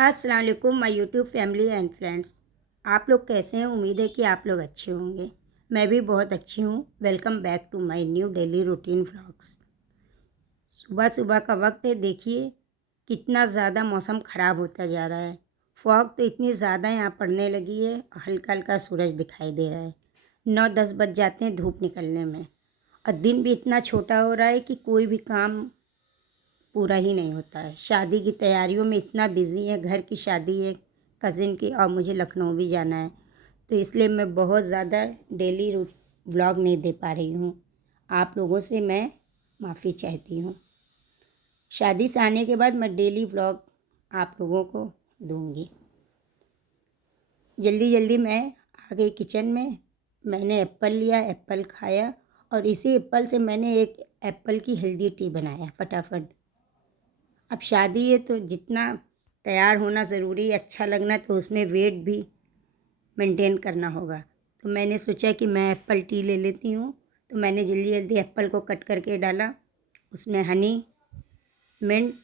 अस्सलाम वालेकुम my YouTube family and friends. आप लोग कैसे हैं? उम्मीद है कि आप लोग अच्छे होंगे। मैं भी बहुत अच्छी हूँ। Welcome back to my new daily routine vlogs. सुबह सुबह का वक्त है, देखिए कितना ज़्यादा मौसम ख़राब होता जा रहा है। फॉग तो इतनी ज़्यादा यहाँ पड़ने लगी है, हल्का हल्का सूरज दिखाई दे रहा है। 9-10 बज जाते हैं धूप निकलने में, और दिन भी इतना छोटा हो रहा है कि कोई भी काम पूरा ही नहीं होता है। शादी की तैयारियों में इतना बिज़ी है, घर की शादी है कज़िन की, और मुझे लखनऊ भी जाना है, तो इसलिए मैं बहुत ज़्यादा डेली व्लॉग नहीं दे पा रही हूँ। आप लोगों से मैं माफ़ी चाहती हूँ। शादी से आने के बाद मैं डेली व्लॉग आप लोगों को दूँगी। जल्दी जल्दी मैं आ गई किचन में। मैंने एप्पल लिया, एप्पल खाया, और इसी एप्पल से मैंने एक एप्पल की हेल्दी टी बनाया फटाफट। अब शादी है तो जितना तैयार होना ज़रूरी है, अच्छा लगना, तो उसमें वेट भी मेंटेन करना होगा। तो मैंने सोचा कि मैं एप्पल टी ले लेती हूँ। तो मैंने जल्दी जल्दी एप्पल को कट करके डाला, उसमें हनी, मिंट,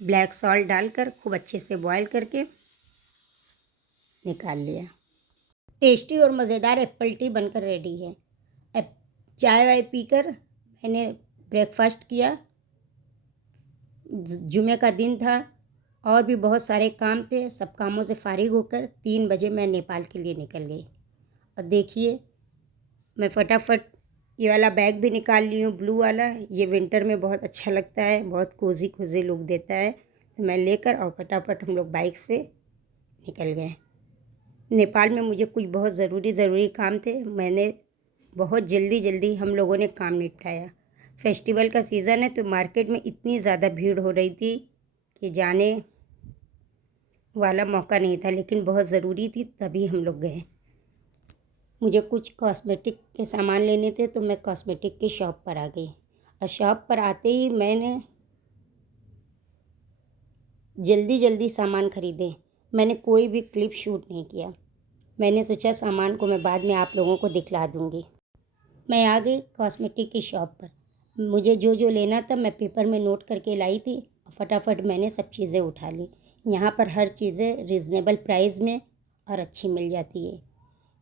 ब्लैक सॉल्ट डालकर खूब अच्छे से बॉयल करके निकाल लिया। टेस्टी और मज़ेदार एप्पल टी बनकर रेडी है। चाय वाय पीकर मैंने ब्रेकफास्ट किया। जुमे का दिन था और भी बहुत सारे काम थे। सब कामों से फारिग होकर 3 बजे मैं नेपाल के लिए निकल गई। और देखिए मैं फटाफट ये वाला बैग भी निकाल ली हूँ, ब्लू वाला। ये विंटर में बहुत अच्छा लगता है, बहुत कोज़ी कोज़ी लुक देता है। तो मैं लेकर और फटाफट हम लोग बाइक से निकल गए। नेपाल में मुझे कुछ बहुत ज़रूरी काम थे। मैंने बहुत जल्दी जल्दी हम लोगों ने काम निपटाया। फेस्टिवल का सीज़न है तो मार्केट में इतनी ज़्यादा भीड़ हो रही थी कि जाने वाला मौका नहीं था, लेकिन बहुत ज़रूरी थी तभी हम लोग गए। मुझे कुछ कॉस्मेटिक के सामान लेने थे तो मैं कॉस्मेटिक की शॉप पर आ गई, और शॉप पर आते ही मैंने जल्दी जल्दी सामान ख़रीदे। मैंने कोई भी क्लिप शूट नहीं किया। मैंने सोचा सामान को मैं बाद में आप लोगों को दिखला दूँगी। मैं आ गई कॉस्मेटिक की शॉप पर। मुझे जो जो लेना था मैं पेपर में नोट करके लाई थी, और फटाफट मैंने सब चीज़ें उठा ली। यहाँ पर हर चीज़ें रिजनेबल प्राइस में और अच्छी मिल जाती है।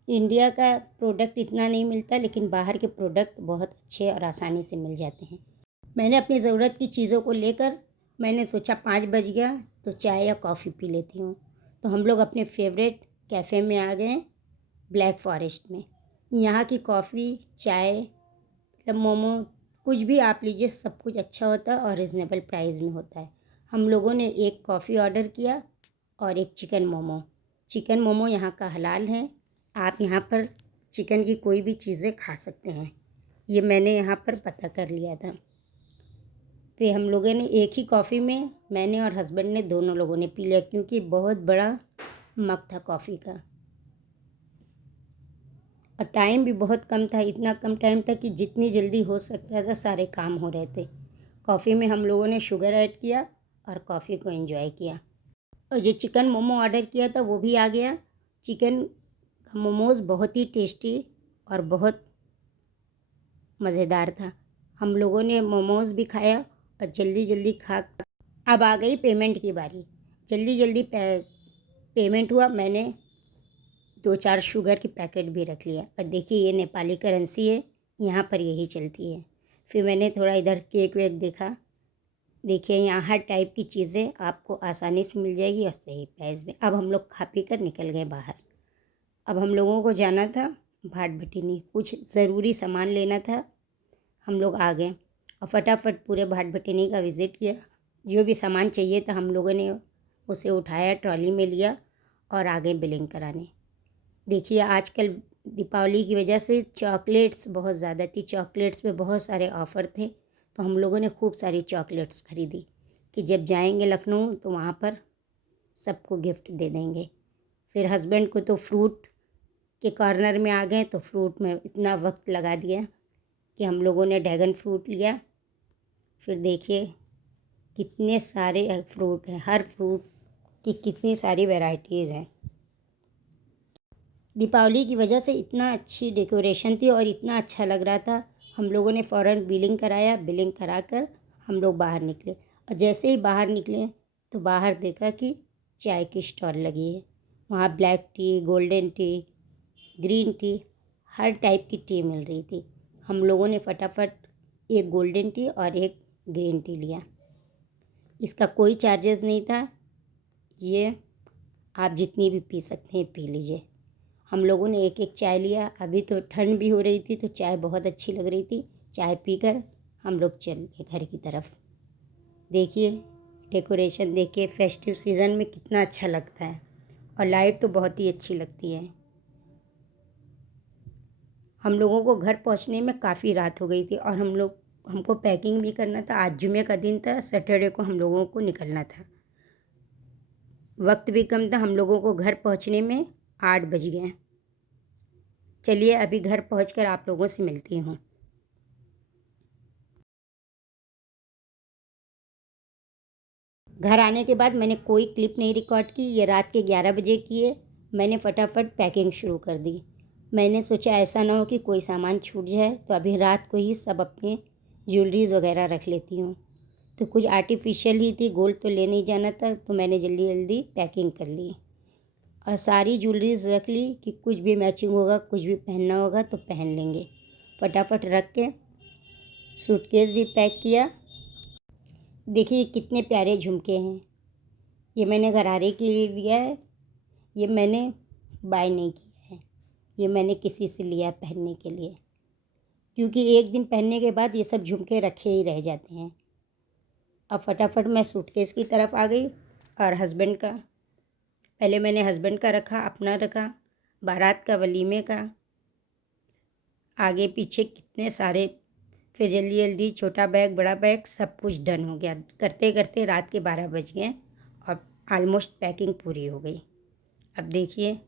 इंडिया का प्रोडक्ट इतना नहीं मिलता, लेकिन बाहर के प्रोडक्ट बहुत अच्छे और आसानी से मिल जाते हैं। मैंने अपनी ज़रूरत की चीज़ों को लेकर मैंने सोचा 5 बज गया तो चाय या कॉफ़ी पी लेती हूँ। तो हम लोग अपने फेवरेट कैफ़े में आ गए, ब्लैक फॉरेस्ट में। यहाँ की कॉफ़ी, चाय, मतलब मोमो, कुछ भी आप लीजिए, सब कुछ अच्छा होता है और रिजनेबल प्राइस में होता है। हम लोगों ने एक कॉफ़ी ऑर्डर किया और एक चिकन मोमो। चिकन मोमो यहाँ का हलाल है, आप यहाँ पर चिकन की कोई भी चीज़ें खा सकते हैं। ये मैंने यहाँ पर पता कर लिया था। फिर हम लोगों ने एक ही कॉफ़ी में, मैंने और हस्बैंड ने दोनों लोगों ने पी लिया, क्योंकि बहुत बड़ा मग था कॉफ़ी का, और टाइम भी बहुत कम था। इतना कम टाइम था कि जितनी जल्दी हो सकता था सारे काम हो रहे थे। कॉफ़ी में हम लोगों ने शुगर ऐड किया और कॉफ़ी को एंजॉय किया। और जो चिकन मोमो ऑर्डर किया था वो भी आ गया। चिकन का मोमोज़ बहुत ही टेस्टी और बहुत मज़ेदार था। हम लोगों ने मोमोज़ भी खाया और जल्दी जल्दी खा। अब आ गई पेमेंट की बारी। जल्दी जल्दी पेमेंट हुआ। मैंने 2-4 शुगर की पैकेट भी रख लिया। और देखिए ये नेपाली करेंसी है, यहाँ पर यही चलती है। फिर मैंने थोड़ा इधर केक वेक देखा। देखिए यहाँ हर टाइप की चीज़ें आपको आसानी से मिल जाएगी और सही प्राइस में। अब हम लोग खा पी कर निकल गए बाहर। अब हम लोगों को जाना था भाट भटिनी, कुछ ज़रूरी सामान लेना था। हम लोग आ गए और फटाफट पूरे भाट भटिनी का विज़िट किया। जो भी सामान चाहिए था हम लोगों ने उसे उठाया, ट्रॉली में लिया और आ गए बिलिंग कराने। देखिए आजकल दीपावली की वजह से चॉकलेट्स बहुत ज़्यादा थी, चॉकलेट्स पे बहुत सारे ऑफ़र थे, तो हम लोगों ने खूब सारी चॉकलेट्स खरीदी कि जब जाएंगे लखनऊ तो वहाँ पर सबको गिफ्ट दे देंगे। फिर हस्बैंड को तो फ्रूट के कॉर्नर में आ गए, तो फ्रूट में इतना वक्त लगा दिया कि हम लोगों ने ड्रैगन फ्रूट लिया। फिर देखिए कितने सारे फ्रूट हैं, हर फ्रूट की कितनी सारी वैरायटीज़ हैं। दीपावली की वजह से इतना अच्छी डेकोरेशन थी और इतना अच्छा लग रहा था। हम लोगों ने फ़ौरन बिलिंग कराया, बिलिंग करा कर हम लोग बाहर निकले, और जैसे ही बाहर निकले तो बाहर देखा कि चाय की स्टॉल लगी है। वहाँ black tea, golden tea, green tea, हर टाइप की टी मिल रही थी। हम लोगों ने फटाफट एक गोल्डन टी और एक ग्रीन टी लिया। इसका कोई चार्जेस नहीं था, ये आप जितनी भी पी सकते हैं पी लीजिए। हम लोगों ने एक एक चाय लिया। अभी तो ठंड भी हो रही थी तो चाय बहुत अच्छी लग रही थी। चाय पीकर हम लोग चल गए घर की तरफ। देखिए डेकोरेशन देखिए, फेस्टिव सीज़न में कितना अच्छा लगता है और लाइट तो बहुत ही अच्छी लगती है। हम लोगों को घर पहुंचने में काफ़ी रात हो गई थी और हमको पैकिंग भी करना था। आज जुमे का दिन था, सैटरडे को हम लोगों को निकलना था। वक्त भी कम था, हम लोगों को घर पहुंचने में 8 बज गए। चलिए अभी घर पहुंचकर आप लोगों से मिलती हूँ। घर आने के बाद मैंने कोई क्लिप नहीं रिकॉर्ड की, ये रात के 11 बजे की है। मैंने फटाफट पैकिंग शुरू कर दी। मैंने सोचा ऐसा ना हो कि कोई सामान छूट जाए, तो अभी रात को ही सब अपने ज्वेलरीज वगैरह रख लेती हूँ। तो कुछ आर्टिफिशियल ही थी, गोल्ड तो ले नहीं जाना था, तो मैंने जल्दी जल्दी पैकिंग कर ली और सारी ज्वेलरीज रख ली कि कुछ भी मैचिंग होगा, कुछ भी पहनना होगा तो पहन लेंगे। फटाफट रख के सूटकेस भी पैक किया। देखिए कितने प्यारे झुमके हैं। ये मैंने घरारे के लिए लिया है, ये मैंने बाय नहीं किया है, ये मैंने किसी से लिया पहनने के लिए, क्योंकि एक दिन पहनने के बाद ये सब झुमके रखे ही रह जाते हैं। अब फटाफट मैं सूटकेस की तरफ आ गई और हस्बैंड का, पहले मैंने हस्बैंड का रखा, अपना रखा, बारात का, वलीमे का, आगे पीछे कितने सारे, फिर जल्दी जल्दी छोटा बैग, बड़ा बैग, सब कुछ डन हो गया। करते करते रात के 12 बज गए और ऑलमोस्ट पैकिंग पूरी हो गई। अब देखिए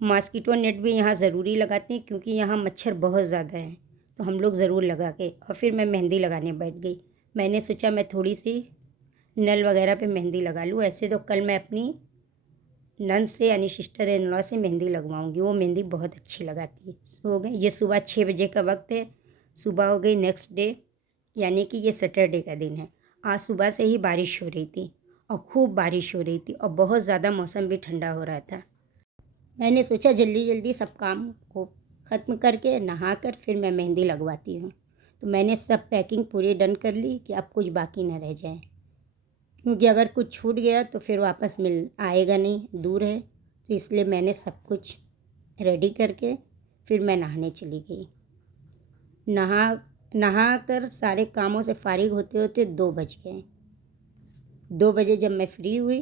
मॉस्किटो नेट भी यहाँ ज़रूरी लगाते हैं क्योंकि यहाँ मच्छर बहुत ज़्यादा है, तो हम लोग ज़रूर लगा के, और फिर मैं मेहंदी लगाने बैठ गई। मैंने सोचा मैं थोड़ी सी नल वगैरह पे मेहंदी लगा लूँ। ऐसे तो कल मैं अपनी नन से यानी सिस्टर इन लॉ से मेहंदी लगवाऊंगी, वो मेहंदी बहुत अच्छी लगाती है। सो हो गई, ये सुबह 6 बजे का वक्त है, सुबह हो गई नेक्स्ट डे, यानी कि ये सैटरडे का दिन है। आज सुबह से ही बारिश हो रही थी और खूब बारिश हो रही थी और बहुत ज़्यादा मौसम भी ठंडा हो रहा था। मैंने सोचा जल्दी जल्दी सब काम को ख़त्म करके नहा कर फिर मैं मेहंदी लगवाती हूँ। तो मैंने सब पैकिंग पूरी डन कर ली कि अब कुछ बाकी ना रह जाए, क्योंकि अगर कुछ छूट गया तो फिर वापस मिल आएगा नहीं, दूर है। तो इसलिए मैंने सब कुछ रेडी करके फिर मैं नहाने चली गई। नहा कर सारे कामों से फारिग होते होते 2 बज गए। 2 बजे जब मैं फ्री हुई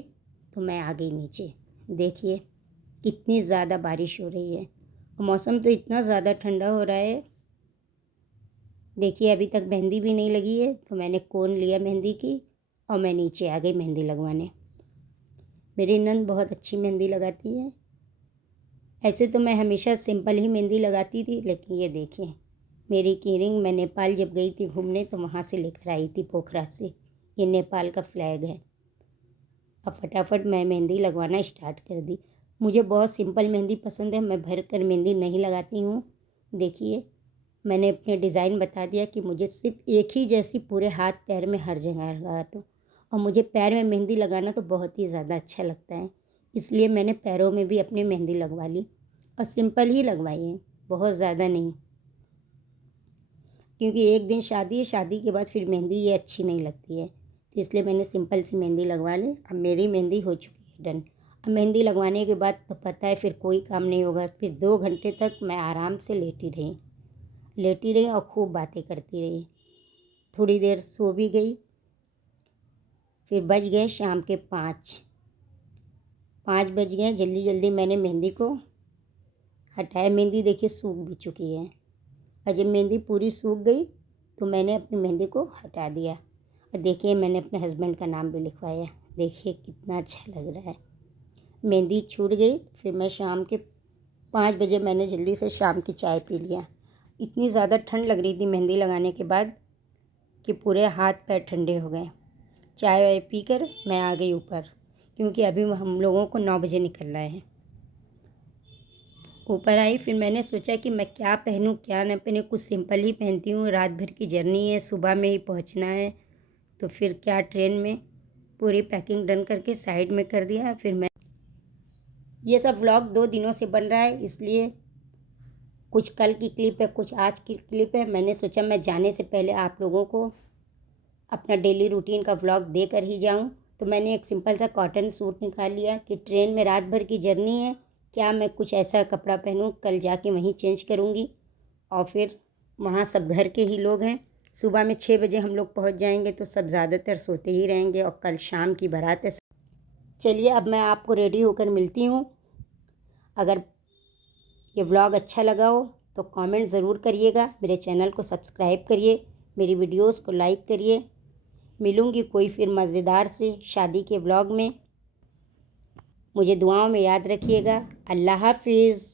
तो मैं आ गई नीचे। देखिए कितनी ज़्यादा बारिश हो रही है और मौसम तो इतना ज़्यादा ठंडा हो रहा है। देखिए अभी तक मेहंदी भी नहीं लगी है, तो मैंने कोन लिया मेहंदी की और मैं नीचे आ गई मेहंदी लगवाने। मेरी नंद बहुत अच्छी मेहंदी लगाती है। ऐसे तो मैं हमेशा सिंपल ही मेहंदी लगाती थी, लेकिन ये देखिए मेरी कीरिंग मैं नेपाल जब गई थी घूमने तो वहाँ से लेकर आई थी, पोखरा से। ये नेपाल का फ्लैग है। अब फटाफट मैं मेहंदी लगवाना स्टार्ट कर दी। मुझे बहुत सिंपल मेहंदी पसंद है, मैं भर कर मेहंदी नहीं लगाती हूँ। देखिए मैंने अपने डिज़ाइन बता दिया कि मुझे सिर्फ एक ही जैसी पूरे हाथ पैर में हर जगह लगा दो, और मुझे पैर में मेहंदी लगाना तो बहुत ही ज़्यादा अच्छा लगता है, इसलिए मैंने पैरों में भी अपनी मेहंदी लगवा ली और सिंपल ही लगवाई है, बहुत ज़्यादा नहीं, क्योंकि एक दिन शादी है, शादी के बाद फिर मेहंदी ये अच्छी नहीं लगती है, तो इसलिए मैंने सिंपल सी मेहंदी लगवा ली। अब मेरी मेहंदी हो चुकी है डन। अब मेहंदी लगवाने के बाद तो पता है फिर कोई काम नहीं होगा। फिर 2 घंटे तक मैं आराम से लेटी रही और खूब बातें करती रही। थोड़ी देर सो भी गई। फिर बज गए शाम के 5 बज गए। जल्दी जल्दी मैंने मेहंदी को हटाया। मेहंदी देखिए सूख भी चुकी है, और जब मेहंदी पूरी सूख गई तो मैंने अपनी मेहंदी को हटा दिया। और देखिए मैंने अपने हस्बैंड का नाम भी लिखवाया। देखिए कितना अच्छा लग रहा है। मेहंदी छूट गई। फिर मैं शाम के 5 बजे मैंने जल्दी से शाम की चाय पी लिया। इतनी ज़्यादा ठंड लग रही थी मेहंदी लगाने के बाद कि पूरे हाथ पैर ठंडे हो गए। चाय वाय पीकर मैं आ गई ऊपर, क्योंकि अभी हम लोगों को 9 बजे निकलना है। ऊपर आई, फिर मैंने सोचा कि मैं क्या पहनूं क्या न पहनूं। कुछ सिंपल ही पहनती हूँ, रात भर की जर्नी है, सुबह में ही पहुँचना है, तो फिर क्या ट्रेन में पूरी पैकिंग डन करके साइड में कर दिया। फिर मैं ये सब व्लॉग 2 दिनों से बन रहा है, इसलिए कुछ कल की क्लिप है, कुछ आज की क्लिप है। मैंने सोचा मैं जाने से पहले आप लोगों को अपना डेली रूटीन का व्लॉग दे कर ही जाऊं। तो मैंने एक सिंपल सा कॉटन सूट निकाल लिया कि ट्रेन में रात भर की जर्नी है, क्या मैं कुछ ऐसा कपड़ा पहनूं, कल जाके वहीं चेंज करूंगी। और फिर वहाँ सब घर के ही लोग हैं। सुबह में 6 बजे हम लोग पहुँच जाएंगे, तो सब ज़्यादातर सोते ही रहेंगे और कल शाम की बारात है। चलिए अब मैं आपको रेडी होकर मिलती हूँ। अगर ये व्लॉग अच्छा लगा हो तो कमेंट ज़रूर करिएगा, मेरे चैनल को सब्सक्राइब करिए, मेरी वीडियोस को लाइक करिए। मिलूँगी कोई फिर मज़ेदार से शादी के व्लॉग में। मुझे दुआओं में याद रखिएगा। अल्लाह हाफिज़।